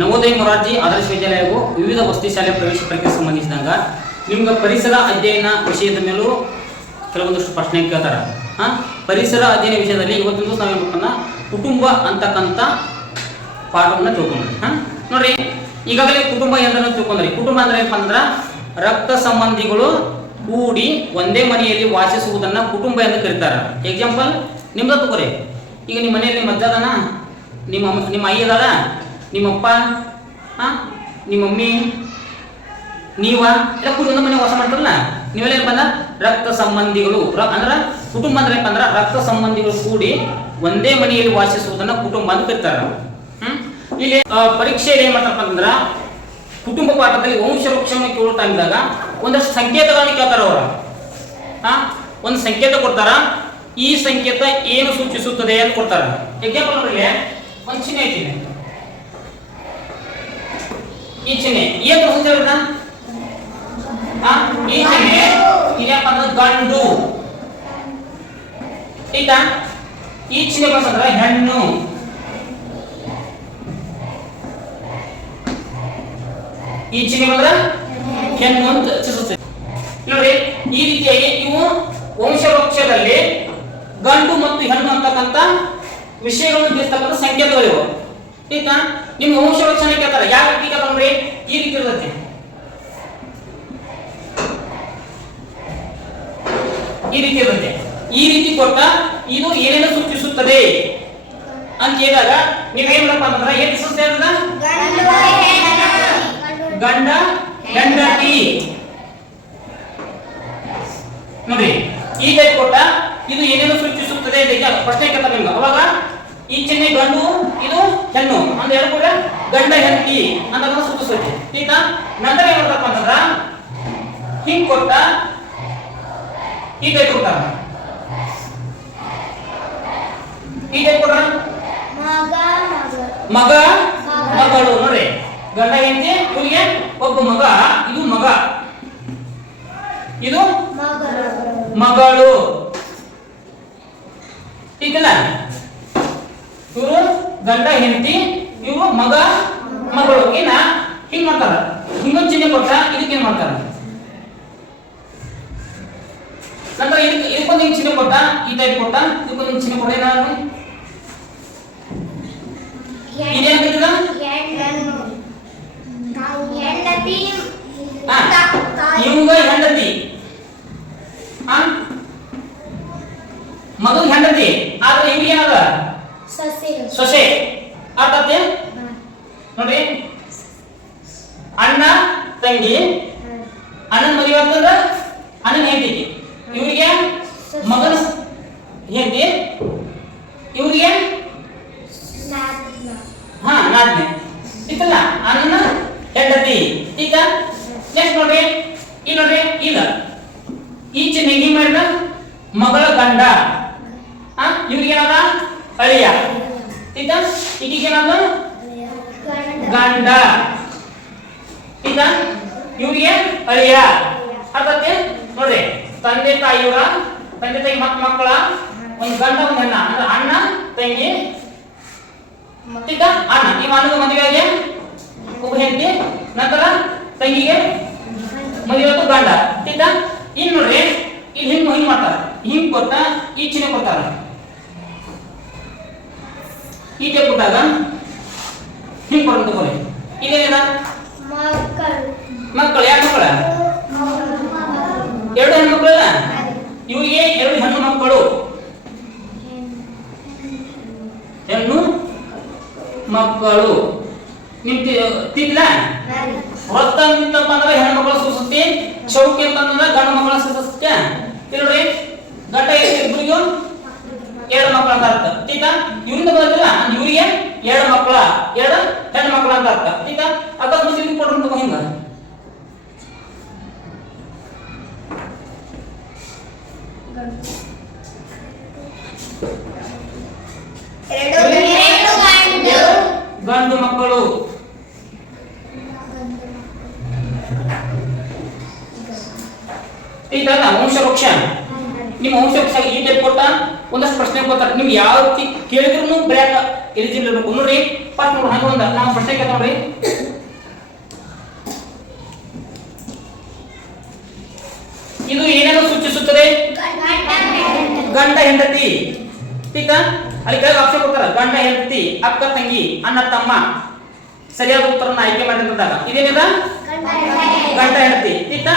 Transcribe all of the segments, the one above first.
ನವೋದಯ ಮೊರಾರ್ಜಿ ಆದರ್ಶ ವಿದ್ಯಾಲಯವು ವಿವಿಧ ವಸತಿ ಶಾಲೆ ಪ್ರವೇಶ ಪರೀಕ್ಷೆಗೆ ಸಂಬಂಧಿಸಿದಂಗ ನಿಮ್ಗೆ ಪರಿಸರ ಅಧ್ಯಯನ ವಿಷಯದ ಮೇಲೂ ಕೆಲವೊಂದಷ್ಟು ಪ್ರಶ್ನೆ ಕೇಳ್ತಾರ. ಪರಿಸರ ಅಧ್ಯಯನ ವಿಷಯದಲ್ಲಿ ಇವತ್ತಿನ ದಿವಸ ನಾವೇನು ಮಾಡ್ತಾನ ಕುಟುಂಬ ಅಂತಕ್ಕಂಥ ಪಾಠವನ್ನು ತಿಳ್ಕೊಂಡ್ರಿ. ನೋಡ್ರಿ, ಈಗಾಗಲೇ ಕುಟುಂಬ ಎಂದ್ರೆ ತಿಳ್ಕೊಂಡ್ರಿ. ಕುಟುಂಬ ಅಂದ್ರೆ ಏನಪ್ಪ ಅಂದ್ರೆ ರಕ್ತ ಸಂಬಂಧಿಗಳು ಕೂಡಿ ಒಂದೇ ಮನೆಯಲ್ಲಿ ವಾಸಿಸುವುದನ್ನ ಕುಟುಂಬ ಎಂದು ಕರೀತಾರೆ. ಎಕ್ಸಾಂಪಲ್ ನಿಮ್ದ ತಗೋರಿ. ಈಗ ನಿಮ್ಮ ಮನೆಯಲ್ಲಿ ನಿಮ್ಮ ಅಜ್ಜ ಅದಾನ, ನಿಮ್ಮ ಅಯ್ಯ ಅದಾರ, ನಿಮ್ಮಪ್ಪ, ನಿಮ್ಮ ಮಮ್ಮಿ, ನೀವ ಎಲ್ಲ ಕೂಡಿ ಒಂದು ಮನೆ ವಾಸ ಮಾಡ್ತಾರಲ್ಲ, ನೀವೆಲ್ಲ ಏನಪ್ಪ ಅಂದ್ರೆ ರಕ್ತ ಸಂಬಂಧಿಗಳು. ಅಂದ್ರೆ ಕುಟುಂಬ ಅಂದ್ರೆ ಏನಪ್ಪ ಅಂದ್ರೆ ರಕ್ತ ಸಂಬಂಧಿಗಳು ಕೂಡಿ ಒಂದೇ ಮನೆಯಲ್ಲಿ ವಾಸಿಸುವುದನ್ನ ಕುಟುಂಬ ಅಂತ ಕರೀತಾರೆ. ಇಲ್ಲಿ ಪರೀಕ್ಷೆಯಲ್ಲಿ ಏನ್ ಮಾಡ್ತಾರಪ್ಪ ಅಂದ್ರ ಕುಟುಂಬ ಪಾಠದಲ್ಲಿ ವಂಶ ವೃಕ್ಷವನ್ನು ಕೇಳೋ ಟೈಮ್ದಾಗ ಒಂದಷ್ಟು ಸಂಕೇತಗಳನ್ನು ಕೇಳ್ತಾರ ಅವರು. ಒಂದು ಸಂಕೇತ ಕೊಡ್ತಾರ. ಈ ಸಂಕೇತ ಏನು ಸೂಚಿಸುತ್ತದೆ ಅಂತ ಕೊಡ್ತಾರ. ಎಕ್ಸಾಂಪಲ್ ನೋಡ್ರಿ, ಒಂದು ಚಿಹ್ನೆ ಐತಿ. ಈ ಚಿಹ್ನೆ ಏನ್ ತೋರಿಸ್ತಾ ಈ ಚಿಹ್ನೆ ಇದೇನಪ್ಪ ಅಂದ್ರೆ ಗಂಡು. ಈಗ ಈ ಚಿಹ್ನೆ ಬಂದ್ರೆ ಹೆಣ್ಣು. ಈ ಚಿಹ್ನೆ ಬಂದ್ರೆ ಹೆಣ್ಣು ಅಂತ ಸೂಚಿಸುತ್ತೆ. ನೋಡ್ರಿ, ಈ ರೀತಿಯಾಗಿ ಇವು ವಂಶವೃಕ್ಷದಲ್ಲಿ ಗಂಡು ಮತ್ತು ಹೆಣ್ಣು ಅಂತಕ್ಕಂಥ ವಿಷಯಗಳನ್ನು ತಿಳಿಸ್ತಕ್ಕಂಥ ಸಂಕೇತಗಳಿವು. ಈಗ ನಿಮ್ಮ ವಂಶವೃಕ್ಷನ ಕೇಳ್ತಾರೆ. ಯಾವ ರೀತಿ ಕೇಳ್ತಾರೆ? ಈ ರೀತಿ ಇರುತ್ತೆ. ಈ ರೀತಿ ಇರುತ್ತೆ. ಈ ರೀತಿ ಕೊಟ್ಟ ಇದು ಏನೇನು ಸೂಚಿಸುತ್ತದೆ ಅಂತ ಹೇಳಿದಾಗ ನೀವೇನ್ ಮಾಡಪ್ಪ ಅಂತಂದ್ರೆ ಏನ್ ಸೂಚಿಸುತ್ತೆ ಗಂಡ ಹೆಂಡತಿ. ನೋಡಿ, ಈ ಟೈಪ್ ಕೊಟ್ಟ ಇದು ಏನೇನು ಸೂಚಿಸುತ್ತದೆ ಅಂತ ಪ್ರಶ್ನೆ ಕೇಳ್ತಾರೆ ನಿಮ್ಗೆ. ಅವಾಗ ಈ ಚಿಹ್ನೆ ಗಂಡು, ಇದು ಹೆಣ್ಣು ಅಂತ ಹೇಳ್ಕೊಂಡ್ರೆ ಗಂಡ ಹೆಂಡತಿ ಅಂತ ಸೂಚಿಸುತ್ತೆ. ಈಗ ನಂತರ ಏನ್ ಮಾಡ್ತಪ್ಪ ಅಂತಂದ್ರ ಹಿಂಗ್ ಕೊಟ್ಟ ಈ ಟೈಪ್ ಕೊಟ್ಟ. ಈ ಟೈಪ್ ಕೊಟ್ಟ ಮಗ ಮಗಳು. ನೋಡ್ರಿ, ಗಂಡ ಹೆಂಡತಿ, ಇವರಿಗೆ ಒಬ್ಬ ಮಗ, ಇದು ಮಗ, ಇದು ಮಗಳು. ಈಗಲ್ಲ ಇವರು ಗಂಡ ಹೆಂಡತಿ, ಇವರು ಮಗ ಮಗಳು. ಏನ ಹಿಂಗ್ ಮಾಡ್ತಾರ. ಹಿಂಗೊಂದು ಚಿಹ್ನೆ ಕೊಟ್ಟ ಇದಕ್ಕೆ ಏನ್ ಮಾಡ್ತಾರ. ನಂತರ ಇದಕ್ಕೊಂದು ಹಿಂಗ್ ಚಿಹ್ನೆ ಕೊಟ್ಟ, ಈ ಟೈಪ್ ಕೊಟ್ಟ, ಇದಕ್ಕೊಂದು ಚಿಹ್ನೆ ಕೊಟ್ಟ. ಏನಾದ್ರು ಇದೇನ್ ಬೇಕಿದ ಇವಂಗ ಹೆಂಡತಿ, ಮಗನ್ ಹೆಂಡತಿ. ಆದ್ರೆ ಇವ್ರಿಗೆ ಏನದ ಸೊಸೆ. ಅರ್ಥಾತ್ ನೋಡ್ರಿ, ಅಣ್ಣ ತಂಗಿ, ಅಣ್ಣನ ಮದುವೆ ಆಗ್ತದ ಅಣ್ಣನ ಹೆಂಡತಿ, ಇವರಿಗೆ ಮಗನ ಹೆಂಡತಿ, ಇವರಿಗೆ ನಾದ್ನೆ ಇತ್ತಲ್ಲ ಅಣ್ಣನ ಹೆಂಡತಿ. ಈಗ ನೆಕ್ಸ್ಟ್ ನೋಡ್ರಿ, ಈ ನೋಡ್ರಿ, ಈಗ ಈ ಚಿಹ್ನೆ ಹಿಂಗ್ ಮಾಡಿದ ಮಗಳ ಗಂಡ, ಇವ್ರಿಗೆ ಏನದ ಅಳಿಯ. ಈಗ ಈಗೀಗ ಏನದ ಗಂಡ. ಈಗ ಇವ್ರಿಗೆ ಅಳಿಯ. ಅರ್ಥಾತ್ ನೋಡ್ರಿ, ತಂದೆ ತಾಯಿಯವರ ತಂದೆ ತಾಯಿ ಮಕ್ಕಳ ಒಂದು ಗಂಡ ಒಂದು ಹೆಣ್ಣ ಅಂದ್ರೆ ಅಣ್ಣ ತಂಗಿ. ಈಗ ಅಣ್ಣ, ಈ ಅಣ್ಣನ ಮದುವೆಗೆ ಒಬ್ಬ ಹೆಂಡತಿ, ನಂತರ ತಂಗಿಗೆ ಮದುವೆ ಗಂಡ. ಈಗ ಇನ್ ನೋಡ್ರಿ, ಇಲ್ಲಿ ಹಿಂಗ್ ಮಾಡ್ತಾರ. ಹಿಂಗ್ ಕೊಟ್ಟ ಈ ಚಿಹ್ನೆ ಕೊಡ್ತಾರ. ಈ ಟೈಪ್ ಕೊಟ್ಟಾಗ ಹಿಂಗ್ ಕೊಡ ತಗೋರಿ. ಈಗ ಏನ ಮಕ್ಕಳು. ಯಾರು ಮಕ್ಕಳ? ಎರಡು ಹೆಣ್ಣು ಮಕ್ಕಳಲ್ಲ, ಇವರಿಗೆ ಎರಡು ಹೆಣ್ಣು ಮಕ್ಕಳು. ಹೆಣ್ಣು ಮಕ್ಕಳು. ನಿಮ್ ತಿಲ್ಲ ವೃತ್ತ ಅಂತಪ್ಪ ಅಂದ್ರೆ ಹೆಣ್ಣು ಮಕ್ಕಳು ಸೂಚಿಸುತ್ತೆ. ಚೌಕಿ ಅಂತಂದ್ರೆ ಗಂಡು ಮಕ್ಕಳ ಸೂಚಿಸುತ್ತೆ. ನೋಡ್ರಿ, ಗಂಡ ಇಬ್ಬರಿಗೂ ಎರಡು ಮಕ್ಕಳು ಅಂತ ಅರ್ಥ. ಈಗ ಇವರಿಂದ ಬಂದಿಲ್ಲ, ಇವರಿಗೆ ಎರಡು ಮಕ್ಕಳ, ಎರಡು ಹೆಣ್ಣು ಮಕ್ಕಳು ಅಂತ ಅರ್ಥ. ಈಗ ಅಕಸ್ಮಾತ್ ಇಲ್ಲಿ ಕೊಡ್ರಿ ತಗೋ. ಹಿಂಗ ಗಂಡು ಮಕ್ಕಳು. ಈಗ ವಂಶವೃಕ್ಷ ನಿಮ್ಮ ವಂಶವೃಕ್ಷ ಈ ಟೈಪ್ ಕೊಟ್ಟ ಒಂದಷ್ಟು ಪ್ರಶ್ನೆ ಕೊಡ್ತಾರೆ. ನೀವು ಯಾವ ರೀತಿ ಕೇಳಿದ್ರು ಬರೆಯಕ ಎಲಿಜಿಬಲ್ ಇರಬೇಕು. ನೋಡ್ರಿ ಫಸ್ಟ್ ನೋಡಿ ಹಂಗ ಒಂದ ನಾವು ಪ್ರಶ್ನೆ ಕೇಳ್ತಾ ನೋಡ್ರಿ. ಇದು ಏನೇನು ಸೂಚಿಸುತ್ತದೆ? ಗಂಡ ಹೆಂಡತಿ. ठीक ಅಲ್ಲಿ ಕೆಳಗೆ ಆಪ್ಷನ್ ಕೊಡ್ತಾರೆ. ಗಂಡ ಹೆಂಡತಿ, ಅಕ್ಕ ತಂಗಿ, ಅಣ್ಣ ತಮ್ಮ. ಸರಿಯಾದ ಉತ್ತರವನ್ನು ಆಯ್ಕೆ ಮಾಡಿದಾಗ ಇದೇನಿದ ಗಂಡ ಹೆಂಡತಿ. ठीक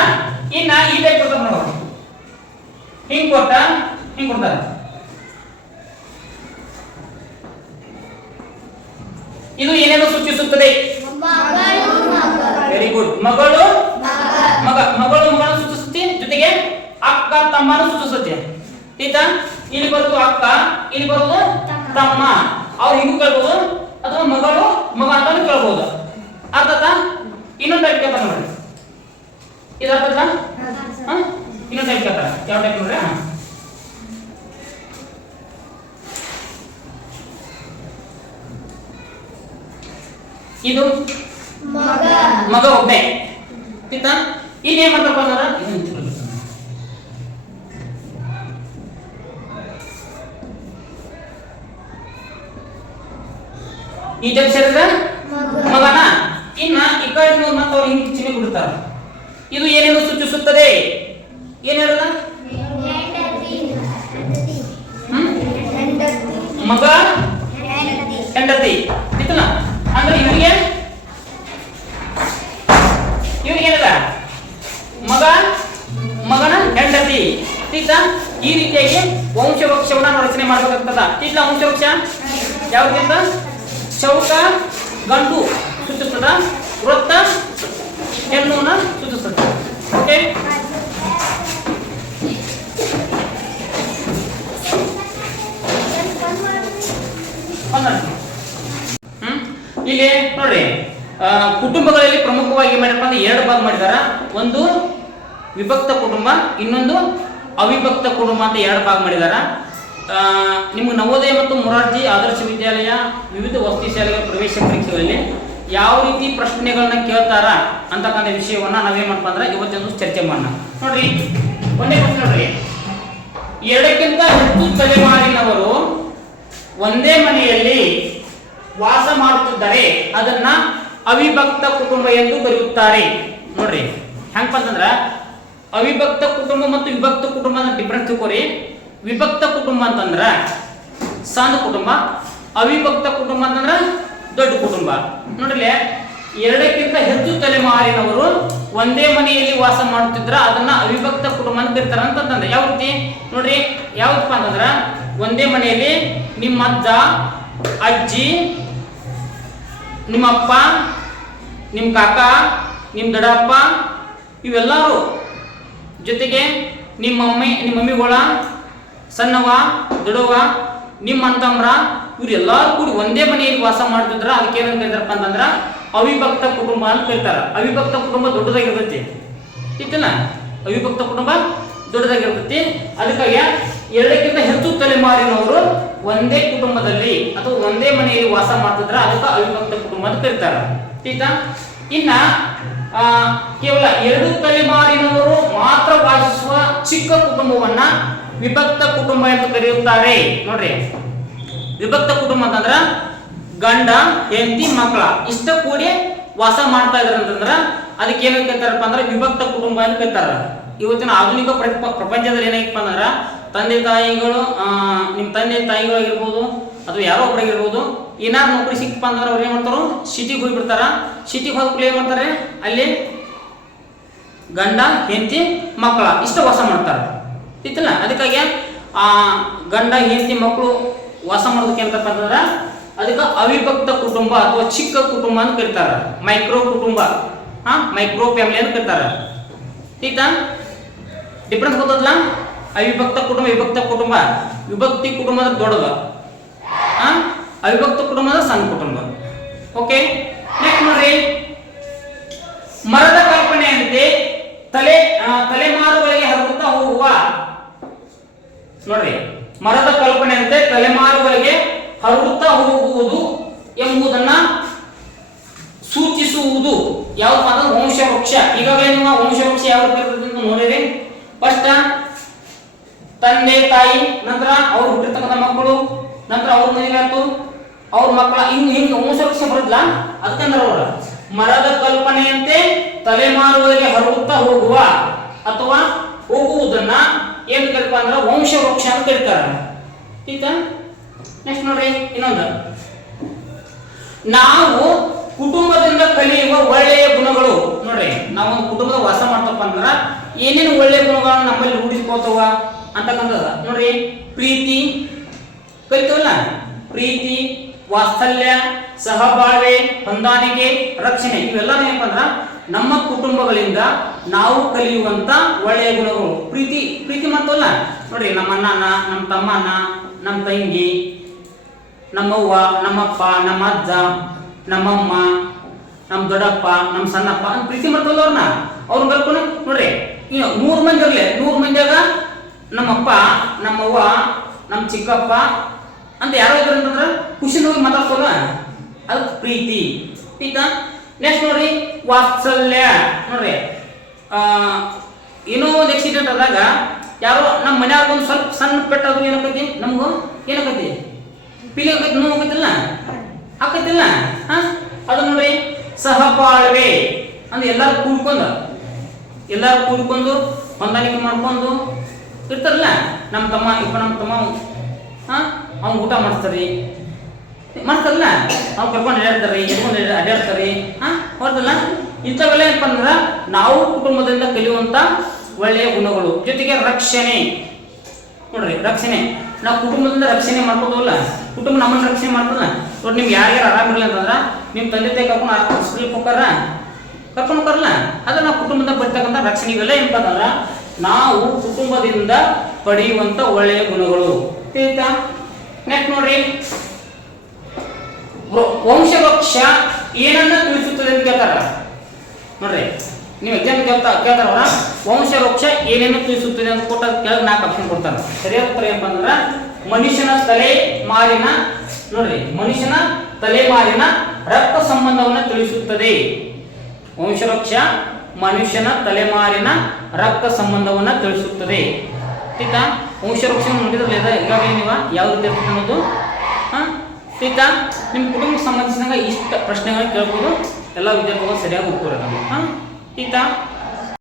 ಇನ್ನ ಈ ಟೈಪ್ ಕೊಡ್ತಾರೆ ನೋಡು. ಹಿಂಗ್ ಕೊಡ್ತಾರೆ. ಇದು ಏನೇನು ಸೂಚಿಸುತ್ತದೆ? Very good. ಮಗಳು ಮಗಳನ್ನು ಸೂಚಿಸುತ್ತೆ, ಜೊತೆಗೆ ಅಕ್ಕ ತಮ್ಮನು ಸೂಚಿಸುತ್ತೆ. ठीक ಇಲ್ಲಿ ಬರೋದು ಅಕ್ಕ, ಇಲ್ಲಿ ಬರೋದು ತಮ್ಮ. ಅವ್ರು ಹಿಂಗೂ ಕೇಳ್ಬೋದು ಅಥವಾ ಮಗಳು ಮಗ ಅಂತಾನು ಕೇಳ್ಬೋದು. ಅರ್ಥಾತ ಇನ್ನೊಂದು ಟೈಪ್ ಕೇಳ್ತಾರೆ ನೋಡಿ. ಇದು ಅರ್ಥಾತ ಇನ್ನೊಂದು ಟೈಪ್ ಕೇಳ್ತಾರೆ. ಯಾವ ಟೈಪ್ ನೋಡ್ರಿ? ಇದು ಮಗ ಒಬ್ಬನೇ. ठीक ಇಲ್ಲಿ ಏನ್ ಮಾಡ್ತಪ್ಪ ಅಂದ್ರೆ ಈ ಟೈಪ್ ಸೇರಿದ್ರೆ ಮಗನ. ಇನ್ನ ಈ ಕಡೆ ಮತ್ತೆ ಅವ್ರು ಹಿಂಗೆ ಚಿಹ್ನೆ ಬಿಡ್ತಾರೆ. ಇದು ಏನೇನು ಸೂಚಿಸುತ್ತದೆ? ಏನ್ ಹೇಳದ? ಮಗ ಹೆಂಡತಿ. ಇತ್ತಲ್ಲ ಅಂದ್ರೆ ಇವರಿಗೆ ಏನದ? ಮಗನ ಹೆಂಡತಿ. ठीक ಈ ರೀತಿಯಾಗಿ ವಂಶವೃಕ್ಷವನ್ನ ರಚನೆ ಮಾಡಬೇಕಾಗ್ತದ. ठीक ವಂಶವೃಕ್ಷ ಯಾವ್ದು? ಚೌಕ ಗಂಡು ಸೂಚಿಸ್ತದ, ವೃತ್ತ ಹೆಣ್ಣುನ ಸೂಚಿಸ್ತದ. ಓಕೆ, ಇಲ್ಲಿ ನೋಡ್ರಿ ಕುಟುಂಬಗಳಲ್ಲಿ ಪ್ರಮುಖವಾಗಿ ಮಾಡಿರಪ್ಪ ಅಂದ್ರೆ ಎರಡು ಭಾಗ ಮಾಡಿದಾರ. ಒಂದು ವಿಭಕ್ತ ಕುಟುಂಬ, ಇನ್ನೊಂದು ಅವಿಭಕ್ತ ಕುಟುಂಬ ಅಂತ ಎರಡು ಭಾಗ ಮಾಡಿದಾರ. ನಿಮ್ಗೆ ನವೋದಯ ಮತ್ತು ಮೊರಾರ್ಜಿ ಆದರ್ಶ ವಿದ್ಯಾಲಯ ವಿವಿಧ ವಸತಿ ಶಾಲೆಗಳ ಪ್ರವೇಶ ಪರೀಕ್ಷೆಗಳಲ್ಲಿ ಯಾವ ರೀತಿ ಪ್ರಶ್ನೆಗಳನ್ನ ಕೇಳ್ತಾರ ಅಂತಕ್ಕಂಥ ವಿಷಯವನ್ನ ನಾವೇನ್ ಮಾಡಪ್ಪ ಅಂದ್ರೆ ಇವತ್ತೊಂದು ಚರ್ಚೆ ಮಾಡೋಣ. ನೋಡ್ರಿ ಒಂದೇ ಪ್ರಶ್ನೆ ನೋಡ್ರಿ. ಎರಡಕ್ಕಿಂತ ಹೆಚ್ಚು ತಲೆಮಾರಿನವರು ಒಂದೇ ಮನೆಯಲ್ಲಿ ವಾಸ ಮಾಡುತ್ತಿದ್ದರೆ ಅದನ್ನ ಅವಿಭಕ್ತ ಕುಟುಂಬ ಎಂದು ಕರೆಯುತ್ತಾರೆ. ನೋಡ್ರಿ ಹೆಂಗಪ್ಪ ಅಂತಂದ್ರ ಅವಿಭಕ್ತ ಕುಟುಂಬ ಮತ್ತು ವಿಭಕ್ತ ಕುಟುಂಬದ ಡಿಫರೆನ್ಸ್ ತಿಳ್ಕೊರಿ. ವಿಭಕ್ತ ಕುಟುಂಬ ಅಂತಂದ್ರ ಸಣ್ಣ ಕುಟುಂಬ, ಅವಿಭಕ್ತ ಕುಟುಂಬ ಅಂತಂದ್ರ ದೊಡ್ಡ ಕುಟುಂಬ. ನೋಡ್ರಿ ಎರಡಕ್ಕಿಂತ ಹೆಚ್ಚು ತಲೆಮಾರಿನವರು ಒಂದೇ ಮನೆಯಲ್ಲಿ ವಾಸ ಮಾಡುತ್ತಿದ್ರ ಅದನ್ನ ಅವಿಭಕ್ತ ಕುಟುಂಬ ಅಂತ ಕರೀತಾರ ಅಂತಂದ್ರೆ ಯಾವ ರೀತಿ ನೋಡ್ರಿ. ಯಾವಪ್ಪ ಅಂತಂದ್ರ ಒಂದೇ ಮನೆಯಲ್ಲಿ ನಿಮ್ಮ ಅಜ್ಜ, ಅಜ್ಜಿ, ನಿಮ್ಮಪ್ಪ, ನಿಮ್ಮ ಕಾಕ, ನಿಮ್ಮ ದೊಡ್ಡಪ್ಪ ಇವೆಲ್ಲರೂ ಜೊತೆಗೆ ನಿಮ್ಮ ಮಮ್ಮಿಗಳ ಸಣ್ಣವ, ದೊಡ್ಡವ, ನಿಮ್ಮ ಅಂತಮ್ರ ಇವರೆಲ್ಲರೂ ಕೂಡಿ ಒಂದೇ ಮನೆಯಲ್ಲಿ ವಾಸ ಮಾಡ್ತಿದ್ರ ಅದಕ್ಕೆ ಏನಂತ ಕರೀತಾರಪ್ಪ ಅಂತಂದ್ರ ಅವಿಭಕ್ತ ಕುಟುಂಬ ಅಂತ ಕರೀತಾರ. ಅವಿಭಕ್ತ ಕುಟುಂಬ ದೊಡ್ಡದಾಗಿರ್ತೈತಿ. ಇತ್ತಲ್ಲ, ಅವಿಭಕ್ತ ಕುಟುಂಬ ದೊಡ್ಡದಾಗಿರ್ತೈತಿ. ಅದಕ್ಕಾಗಿ ಎರಡಕ್ಕಿಂತ ಹೆಚ್ಚು ತಲೆಮಾರಿನವರು ಒಂದೇ ಕುಟುಂಬದಲ್ಲಿ ಅಥವಾ ಒಂದೇ ಮನೆಯಲ್ಲಿ ವಾಸ ಮಾಡ್ತಿದ್ರ ಅದಕ್ಕೆ ಅವಿಭಕ್ತ ಕುಟುಂಬ ಅಂತ ಕರೀತಾರ. ಆಯ್ತಾ? ಇನ್ನ ಕೇವಲ ಎರಡು ತಲೆಮಾರಿನವರು ಮಾತ್ರ ವಾಸಿಸುವ ಚಿಕ್ಕ ಕುಟುಂಬವನ್ನ ವಿಭಕ್ತ ಕುಟುಂಬ ಎಂದು ಕರೆಯುತ್ತಾರೆ. ನೋಡ್ರಿ, ವಿಭಕ್ತ ಕುಟುಂಬ ಅಂತಂದ್ರ ಗಂಡ, ಹೆಂಡತಿ, ಮಕ್ಕಳ ಇಷ್ಟ ಕೂಡಿ ವಾಸ ಮಾಡ್ತಾ ಇದ್ರ ಅಂತಂದ್ರ ಅದಕ್ಕೆ ಏನ್ ಕರೀತಾರಪ್ಪ ಅಂದ್ರೆ ವಿಭಕ್ತ ಕುಟುಂಬ ಅಂತ ಕರೀತಾರ. ಇವತ್ತಿನ ಆಧುನಿಕ ಪ್ರಪಂಚದಲ್ಲಿ ಏನಾಗಿಪ್ಪ ಅಂದ್ರ ತಂದೆ ತಾಯಿಗಳು, ನಿಮ್ಮ ತಂದೆ ತಾಯಿಗಳು ಆಗಿರ್ಬೋದು ಅಥವಾ ಯಾರೋ ಒಬ್ಬರಾಗಿರ್ಬೋದು, ಏನಾದ್ರು ನೌಕರಿ ಸಿಕ್ತಪ್ಪ ಅಂದ್ರೆ ಅವ್ರು ಏನ್ ಮಾಡ್ತಾರೋ ಸಿಟಿಗೆ ಹೋಗ್ಬಿಡ್ತಾರ. ಸಿಟಿಗೆ ಹೋದ್ಕೂಲ ಏನ್ ಮಾಡ್ತಾರೆ, ಅಲ್ಲಿ ಗಂಡ, ಹೆಂಡತಿ, ಮಕ್ಕಳ ಇಷ್ಟ ವಾಸ ಮಾಡ್ತಾರ. ಇತ್ತಲ್ಲ, ಅದಕ್ಕಾಗಿ ಗಂಡ, ಹೆಂಡತಿ, ಮಕ್ಕಳು ವಾಸ ಮಾಡೋದಕ್ಕೆ ಏನಪ್ಪ ಅಂತಂದ್ರ ಅದಕ್ಕೆ ಅವಿಭಕ್ತ ಕುಟುಂಬ ಅಥವಾ ಚಿಕ್ಕ ಕುಟುಂಬ ಅಂತ ಕರೀತಾರ. ಮೈಕ್ರೋ ಕುಟುಂಬ, ಮೈಕ್ರೋ ಫ್ಯಾಮಿಲಿ ಅಂತ ಕರೀತಾರ. ಆಯ್ತಾ? ಡಿಫ್ರೆನ್ಸ್ ಗೊತ್ತಲ್ಲ? ಅವಿಭಕ್ತ ಕುಟುಂಬ, ವಿಭಕ್ತ ಕುಟುಂಬ. ವಿಭಕ್ತಿ ಕುಟುಂಬ ಅಂದ್ರೆ ದೊಡ್ಡದು, ಅವಿಭಕ್ತ ಕುಟುಂಬ ಅಂದ್ರೆ ಸಣ್ಣ ಕುಟುಂಬ. ಓಕೆ, ನೆಕ್ಸ್ಟ್ ನೋಡ್ರಿ, ಮರದ ಕಲ್ಪನೆಯಂತೆ ತಲೆಮಾರುಗಳಿಗೆ ಹರಡುತ್ತಾ ಹೋಗುವ. ನೋಡ್ರಿ, ಮರದ ಕಲ್ಪನೆಯಂತೆ ತಲೆಮಾರುಗಳಿಗೆ ಹರಡುತ್ತಾ ಹೋಗುವುದು ಎಂಬುದನ್ನ ಸೂಚಿಸುವುದು ಯಾವ್ದು ಅಂದ್ರೆ ವಂಶವೃಕ್ಷ. ಈಗಾಗಲೇ ನೀವು ವಂಶವೃಕ್ಷ ಯಾವ ರೀತಿ ಇರ್ತದೆ ಅಂತ ನೋಡಿರಿ. ಫಸ್ಟ್ ತಂದೆ ತಾಯಿ, ನಂತರ ಅವ್ರು ಹುಟ್ಟಿರ್ತಕ್ಕಂಥ ಮಕ್ಕಳು, ನಂತರ ಅವ್ರ ಮನೆಗೆ ಆಯ್ತು ಅವ್ರ ಮಕ್ಕಳ ಹಿಂಗ್ ವಂಶವೃಕ್ಷ ಬರುತ್ತಲ್ಲ, ಅದಕ್ಕಂದ್ರೆ ಅವರು ಮರದ ಕಲ್ಪನೆಯಂತೆ ತಲೆಮಾರುಗಳಿಗೆ ಹರಡುತ್ತಾ ಹೋಗುವ ಅಥವಾ ಹೋಗುವುದನ್ನ ಏನ್ ಕರಿಪ ಅಂದ್ರೆ ವಂಶವೃಕ್ಷ ಅಂತ ಕರೀತಾರೆ. ಈಗ ನೆಕ್ಸ್ಟ್ ನೋಡ್ರಿ ಇನ್ನೊಂದು, ನಾವು ಕುಟುಂಬದಿಂದ ಕಲಿಯುವ ಒಳ್ಳೆಯ ಗುಣಗಳು. ನೋಡ್ರಿ ನಾವೊಂದು ಕುಟುಂಬದ ವಾಸ ಮಾಡ್ತಪ್ಪ ಅಂದ್ರ ಏನೇನು ಒಳ್ಳೆಯ ಗುಣಗಳನ್ನ ನಮ್ಮಲ್ಲಿ ರೂಢಿಸ್ಕೋತವ ಅಂತಕ್ಕಂಥದ್ದು. ನೋಡ್ರಿ ಪ್ರೀತಿ ಕಲಿತವಲ್ಲ, ಪ್ರೀತಿ, ವಾತ್ಸಲ್ಯ, ಸಹಬಾಳ್ವೆ, ಹೊಂದಾಣಿಕೆ, ರಕ್ಷಣೆ, ಇವೆಲ್ಲ ಏನಪ್ಪ ಅಂದ್ರ ನಮ್ಮ ಕುಟುಂಬಗಳಿಂದ ನಾವು ಕಲಿಯುವಂತ ಒಳ್ಳೆಯ ಗುಣಗಳು. ಪ್ರೀತಿ ಮಾಡ್ತವಲ್ಲ, ನೋಡ್ರಿ ನಮ್ಮ ಅಣ್ಣನ, ನಮ್ಮ ತಮ್ಮನ, ನಮ್ಮ ತಂಗಿ, ನಮ್ಮವ್ವ, ನಮ್ಮಪ್ಪ, ನಮ್ಮ ಅಜ್ಜ, ನಮ್ಮಮ್ಮ, ನಮ್ಮ ದೊಡ್ಡಪ್ಪ, ನಮ್ಮ ಸಣ್ಣಪ್ಪ ಅಂತ ಪ್ರೀತಿ ಮಾಡ್ತವಲ್ಲ ಅವ್ರನ್ನ. ಅವ್ರನ್ನ ಕರ್ಕೊಂಡು ನೋಡ್ರಿ ಈಗ 100 ಮಂದಿ ಇರ್ಲಿ, 100 ಮಂದಿಯಾಗ ನಮ್ಮಪ್ಪ, ನಮ್ಮವ್ವ, ನಮ್ಮ ಚಿಕ್ಕಪ್ಪ ಅಂತ ಯಾರೋ ಇದ್ರು ಅಂತಂದ್ರೆ ಖುಷಿ ಹೋಗಿ ಮಾತಾಡ್ತವಲ್ಲ, ಅದು ಪ್ರೀತಿ. ಈಗ ನೆಕ್ಸ್ಟ್ ನೋಡ್ರಿ ವಾತ್ಸಲ್ಯ. ನೋಡ್ರಿ ಏನೋ ಒಂದು ಆಕ್ಸಿಡೆಂಟ್ ಆದಾಗ ಯಾರೋ ನಮ್ಮ ಮನ್ಯಾಗ ಒಂದು ಸ್ವಲ್ಪ ಸಣ್ಣ ಪೆಟ್ಟಾದ್ರು ಏನಾಕೈತಿ, ನಮಗೂ ಏನಾಕೈತಿ, ಫೀಲಿಂಗ್ ಆಕೈತಿ, ನೋವು ಆಕೈತಿಲ್ಲ, ಆಕೈತಿಲ್ಲ. ಅದು ನೋಡ್ರಿ ಸಹಬಾಳ್ವೆ ಅಂದ್ರೆ ಎಲ್ಲಾರು ಕೂಡ್ಕೊಂಡು ಹೊಂದಾಣಿಕೆ ಮಾಡ್ಕೊಂಡು ಇರ್ತಾರಲ್ಲ. ನಮ್ಮ ತಮ್ಮ ಅವ್ನು ಊಟ ಮಾಡ್ತಾರಲ್ಲ, ಅವ್ನು ಕರ್ಕೊಂಡು ಅಡ್ಡಾಡ್ತಾರೆ ಹೊರದಲ್ಲ. ಇಂಥವೆಲ್ಲ ಏನಪ್ಪ ಅಂದ್ರೆ ನಾವು ಕುಟುಂಬದಿಂದ ಕಲಿಯುವಂತ ಒಳ್ಳೆಯ ಗುಣಗಳು. ಜೊತೆಗೆ ರಕ್ಷಣೆ. ನೋಡ್ರಿ ರಕ್ಷಣೆ, ನಾವು ಕುಟುಂಬದಿಂದ ರಕ್ಷಣೆ ಮಾಡ್ಕೋದಲ್ಲ, ಕುಟುಂಬ ನಮ್ಮನ್ನು ರಕ್ಷಣೆ ಮಾಡ್ತದಲ್ಲ. ನೋಡಿ ನಿಮ್ಗೆ ಯಾರ್ಯಾರು ಆರಾಮಿರಲಿಲ್ಲ ಅಂತಂದ್ರೆ ನಿಮ್ಮ ತಂದೆ ತಾಯಿ ಕರ್ಕೊಂಡು ಹಾಸ್ಪಿಟಲ್ಗೆ ಕರ್ಕೊಂಡು ಹೋಗ್ತಾರಲ್ಲ, ಅದು ನಾವು ಕುಟುಂಬದಿಂದ ಪಡಿತಕ್ಕಂಥ ರಕ್ಷಣೆ. ಇವೆಲ್ಲ ಏನಪ್ಪ ಅಂದ್ರೆ ನಾವು ಕುಟುಂಬದಿಂದ ಪಡೆಯುವಂತ ಒಳ್ಳೆಯ ಗುಣಗಳು. ತಿಳಿತಾ? ನೆಕ್ಸ್ಟ್ ನೋಡ್ರಿ ವಂಶವೃಕ್ಷ ಏನನ್ನ ತಿಳಿಸುತ್ತದೆ ಅಂತ ಕೇಳ್ತಾರ. ನೋಡ್ರಿ ನೀವು ಎಕ್ಸಾಮ್ ಕೇಳ್ತಾರಲ್ಲ, ವಂಶವೃಕ್ಷ ಏನೇನು ತಿಳಿಸುತ್ತದೆ ಅಂತ ಕೊಟ್ಟ ಕೆಳಗೆ 4 ಆಪ್ಷನ್ ಕೊಡ್ತಾರೆ. ಸರಿಯಾದ ಉತ್ತರ ಏನಪ್ಪ ಅಂದ್ರೆ ಮನುಷ್ಯನ ತಲೆಮಾರಿನ, ನೋಡ್ರಿ ಮನುಷ್ಯನ ತಲೆಮಾರಿನ ರಕ್ತ ಸಂಬಂಧವನ್ನು ತಿಳಿಸುತ್ತದೆ. ವಂಶವೃಕ್ಷ ಮನುಷ್ಯನ ತಲೆಮಾರಿನ ರಕ್ತ ಸಂಬಂಧವನ್ನು ತಿಳಿಸುತ್ತದೆ. ಆಯ್ತಾ? ವಂಶವೃಕ್ಷ ನೋಡಿದ್ರೆ ಈಗಾಗಲೇ ನೀವು ಯಾವ ರೀತಿ ಇರ್ತದೆ ಅನ್ನೋದು. ಆಯ್ತಾ? ನಿಮ್ಮ ಕುಟುಂಬಕ್ಕೆ ಸಂಬಂಧಿಸಿದಂಗೆ ಇಷ್ಟ ಪ್ರಶ್ನೆಗಳನ್ನ ಕೇಳ್ಬೋದು, ಎಲ್ಲ ವಿದ್ಯಾರ್ಥಿಗಳು ಸರಿಯಾಗಿ ಉತ್ತರ. ಆಯ್ತಾ?